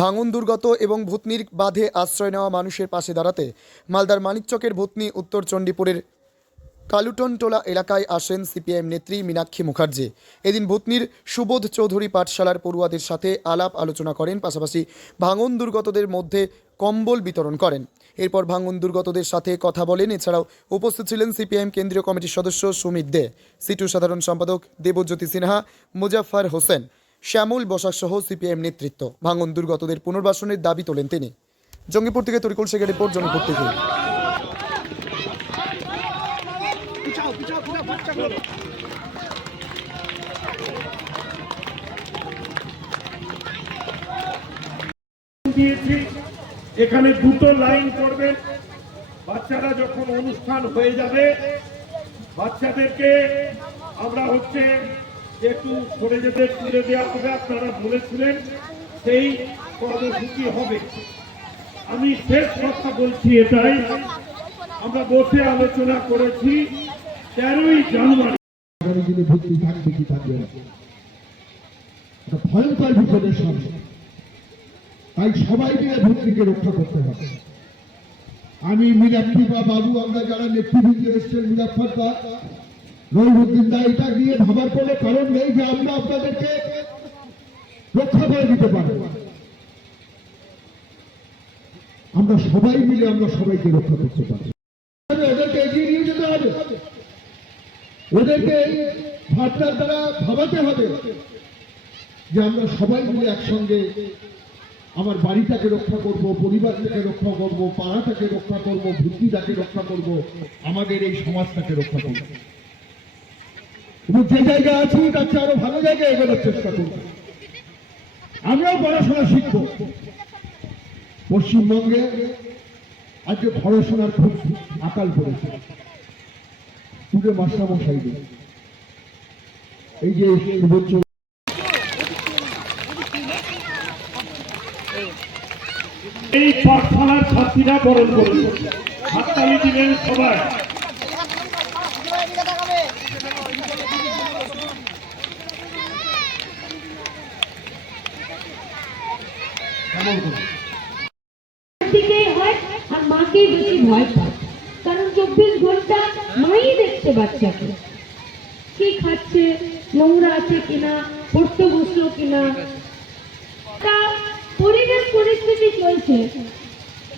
ভাঙন দুর্গত এবং ভূতনির বাঁধে আশ্রয় নেওয়া মানুষের পাশে দাঁড়াতে মালদার মানিকচকের ভূতনি উত্তর চণ্ডীপুরের কালুটনটোলা এলাকায় আসেন সিপিআইএম নেত্রী মীনাক্ষী মুখার্জি। এদিন ভূতনির সুবোধ চৌধুরী পাঠশালার পড়ুয়াদের সাথে আলাপ আলোচনা করেন, পাশাপাশি ভাঙন দুর্গতদের মধ্যে কম্বল বিতরণ করেন। এরপর ভাঙন দুর্গতদের সাথে কথা বলেন। এছাড়াও উপস্থিত ছিলেন সিপিআইএম কেন্দ্রীয় কমিটির সদস্য সুমিত দে, সিটু সাধারণ সম্পাদক দেবজ্যোতি সিনহা, মুজাফফর হোসেন, শ্যামল বসাক সহ সিপিআইএম নেতৃত্ব। ভাঙন দুর্গতদের পুনর্বাসনের দাবি তোলেন তিনি। জঙ্গিপুর থেকে তরিকুল শেখের রিপোর্ট, জঙ্গিপুর থেকে। এখানে দুটো লাইন করবেন। বাচ্চারা যখন অনুষ্ঠান হয়ে যাবে, বাচ্চাদেরকে আমরা একটু সরে যেতে তুলে দেওয়া হবে। আপনারা বলেছিলেন সেই কর্মসূচি হবে। আমি শেষ কথা বলছি এটাই, আমরা বসে আলোচনা করেছি 13ই জানুয়ারি আগামী দিনে ভর্তি থাকবে কি থাকবে না, ভয়ঙ্কর বিপদের সামনে। তাই সবাই মিলে ভর্তিকে রক্ষা করতে হবে। আমি মীনাক্ষী বা বাবু, আমরা যারা নেতৃবৃন্দ এসছেন, মুজাফফর দা, রহিমউদ্দিন দা, এটা নিয়ে ভাবার কোনো কারণ নেই যে আমরা আপনাদেরকে রক্ষা করে দিতে পারবো। আমরা সবাই মিলে আমরা সবাইকে রক্ষা করতে পারবো। ওদেরকে এগিয়ে নিয়ে যেতে হবে, ওদেরকে এই ভাবনার দ্বারা ভাবাতে হবে যে আমরা সবাই মিলে একসঙ্গে আমার বাড়িটাকে রক্ষা করব, পরিবারটাকে রক্ষা করব, পাড়াটাকে রক্ষা করব, ভিত্তিটাকে রক্ষা করব, আমাদের এই সমাজটাকে রক্ষা করব। এবং যে জায়গায় আছি তার চেয়ে আরো ভালো জায়গায় এগোনোর চেষ্টা করব। আমরাও পড়াশোনা শিখব। পশ্চিমবঙ্গে আজকে পড়াশোনার খুব আকাল পড়েছে। স্কুলে মাস্টারমশাইদের এই যে এই পাঠশালার ছাত্রীরা বরণ করুন, হাততালি দিলেন সবাই। আর মাকে বেশি ভয় পায়, কারণ 24 ঘন্টা মাই দেখছে বাচ্চাকে কি খাচ্ছে, নোংরা আছে কিনা, পড়তে বসলো কিনা। পরিবেশ পরিস্থিতি চলছে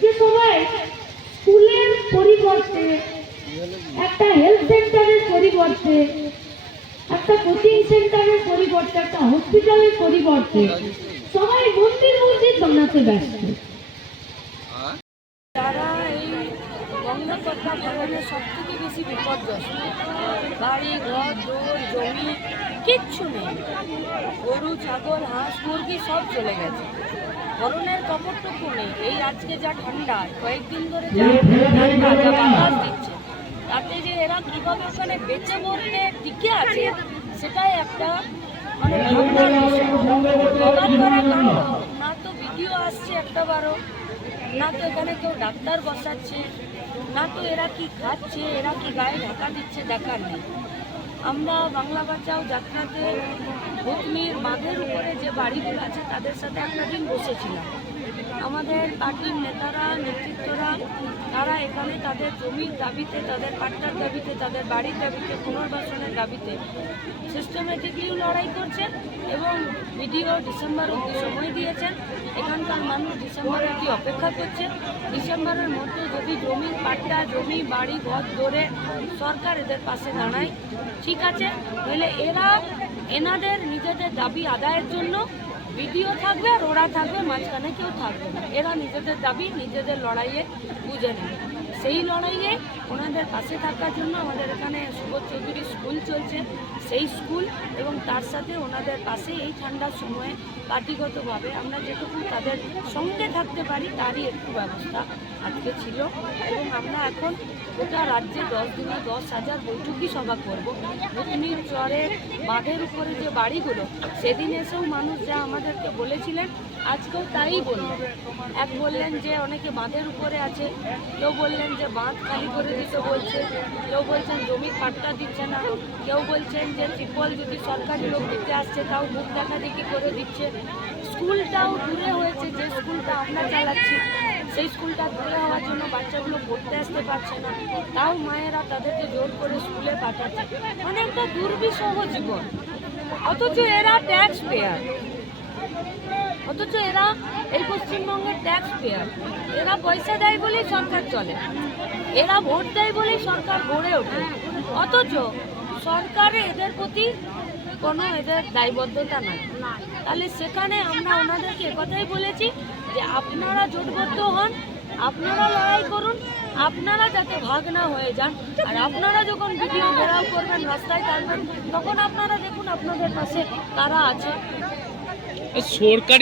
যে সবাই স্কুলের পরিবর্তে, একটা হেলথ সেন্টারের পরিবর্তে, একটা কোচিং সেন্টারের পরিবর্তে, একটা হসপিটালের পরিবর্তে সবাই মন্দির মন্দির বানাতে ব্যস্ত। যারা এই গঙ্গাপদ্মা ভবনের সব থেকে বেশি বিপর্যস্ত, বাড়ি ঘর দৌড় জমি কিচ্ছু নেই, গরু ছাগল হাঁস মুরগি সব চলে গেছে, গরমের কাপড়টুকু নেই। এই আজকে যা ঠান্ডা, কয়েকদিন ধরে যা বাতাস দিচ্ছে, তাতে যে এরা কীভাবে ওখানে বেঁচে বলতে টিকে আছে সেটাই একটা মানে ভাবনার বিষয়। অবাক করা কাণ্ড, না তো ভিডিও আসছে একটাবারও, না তো এখানে কেউ ডাক্তার বসাচ্ছে, না তো এরা কি খাচ্ছে, এরা কি গায়ে ঢাকা দিচ্ছে, দেখার নেই। আমরা বাংলা বাঁচাও যাত্রাতে ভূতনির বাঁধের উপরে যে বাড়িগুলো আছে তাদের সাথে একটা দিন বসেছিলাম। আমাদের পার্টির নেতারা নেতৃত্বরা তারা এখানে তাদের জমির দাবিতে, তাদের পাট্টার দাবিতে, তাদের বাড়ির দাবিতে, পুনর্বাসনের দাবিতে সিস্টেমেটিকলি লড়াই করছেন এবং ভিডিও ডিসেম্বর অবধি সময় দিয়েছেন। এখানকার মানুষ ডিসেম্বর অবধি অপেক্ষা করছে। ডিসেম্বরের মধ্যে যদি জমির পাট্টা, জমি বাড়ি ঘর ধরে সরকার এদের পাশে দাঁড়ায় ঠিক আছে, তাহলে এরা এনাদের নিজেদের দাবি আদায়ের জন্য ভিডিও থাকবে আর ওরা থাকবে, মাঝখানে কেউ থাকবে না। এরা নিজেদের দাবি নিজেদের লড়াইয়ে বুঝে নেবে। সেই লড়াইয়ে ওনাদের পাশে থাকার জন্য আমাদের এখানে সুবোধ চৌধুরী স্কুল চলছে, সেই স্কুল এবং তার সাথে ওনাদের পাশে এই ঠান্ডার সময়ে পার্টিগতভাবে আমরা যেটুকু তাদের সঙ্গে থাকতে পারি তারই একটু ব্যবস্থা আজকে ছিল। এবং আমরা এখন গোটা রাজ্যে 10 দিনে 10,000 বৈঠকি সভা করব। ভূতনির চরের বাঁধের উপরে যে বাড়িগুলো, সেদিন এসেও মানুষ যা আমাদেরকে বলেছিলেন আজকেও তাই বললেন। এক বললেন যে অনেকে বাঁধের উপরে আছে, কেউ বললেন যে বাঁধ খালি করে দিতে বলছে, কেউ বলছেন জমির পাট্টা দিচ্ছে না, কেউ বলছেন যে ত্রিপল যদি সরকারি লোক দিতে আসছে তাও মুখ দেখা দেখি করে দিচ্ছে। স্কুলটাও দূরে হয়েছে, যে স্কুলটা আমরা চালাচ্ছি, সেই স্কুলটা দূরে হওয়ার জন্য বাচ্চাগুলো পড়তে আসতে পারছে না, তাও মায়েরা তাদেরকে জোর করে স্কুলে পাঠাচ্ছে। মানে একটা দুর্বিষহ জীবন। অথচ এরা ট্যাক্স পেয়ার, অথচ এরা এই পশ্চিমবঙ্গের ট্যাক্স পেয়ার। এরা পয়সা দেয় বলেই সরকার চলে, এরা ভোট দেয় বলেই সরকার গড়ে ওঠে। অথচ সরকারে এদের প্রতি কোনো এদের দায়বদ্ধতা নাই। তাহলে সেখানে আমরা ওনাদেরকে একথাই বলেছি যে আপনারা জোটবদ্ধ হন, আপনারা লড়াই করুন, আপনারা যাতে ভাগ না হয়ে যান। আর আপনারা যখন ভিডিও ঘেরাও করবেন, রাস্তায় থাকবেন, তখন আপনারা দেখুন আপনাদের পাশে কারা আছে। সরকারি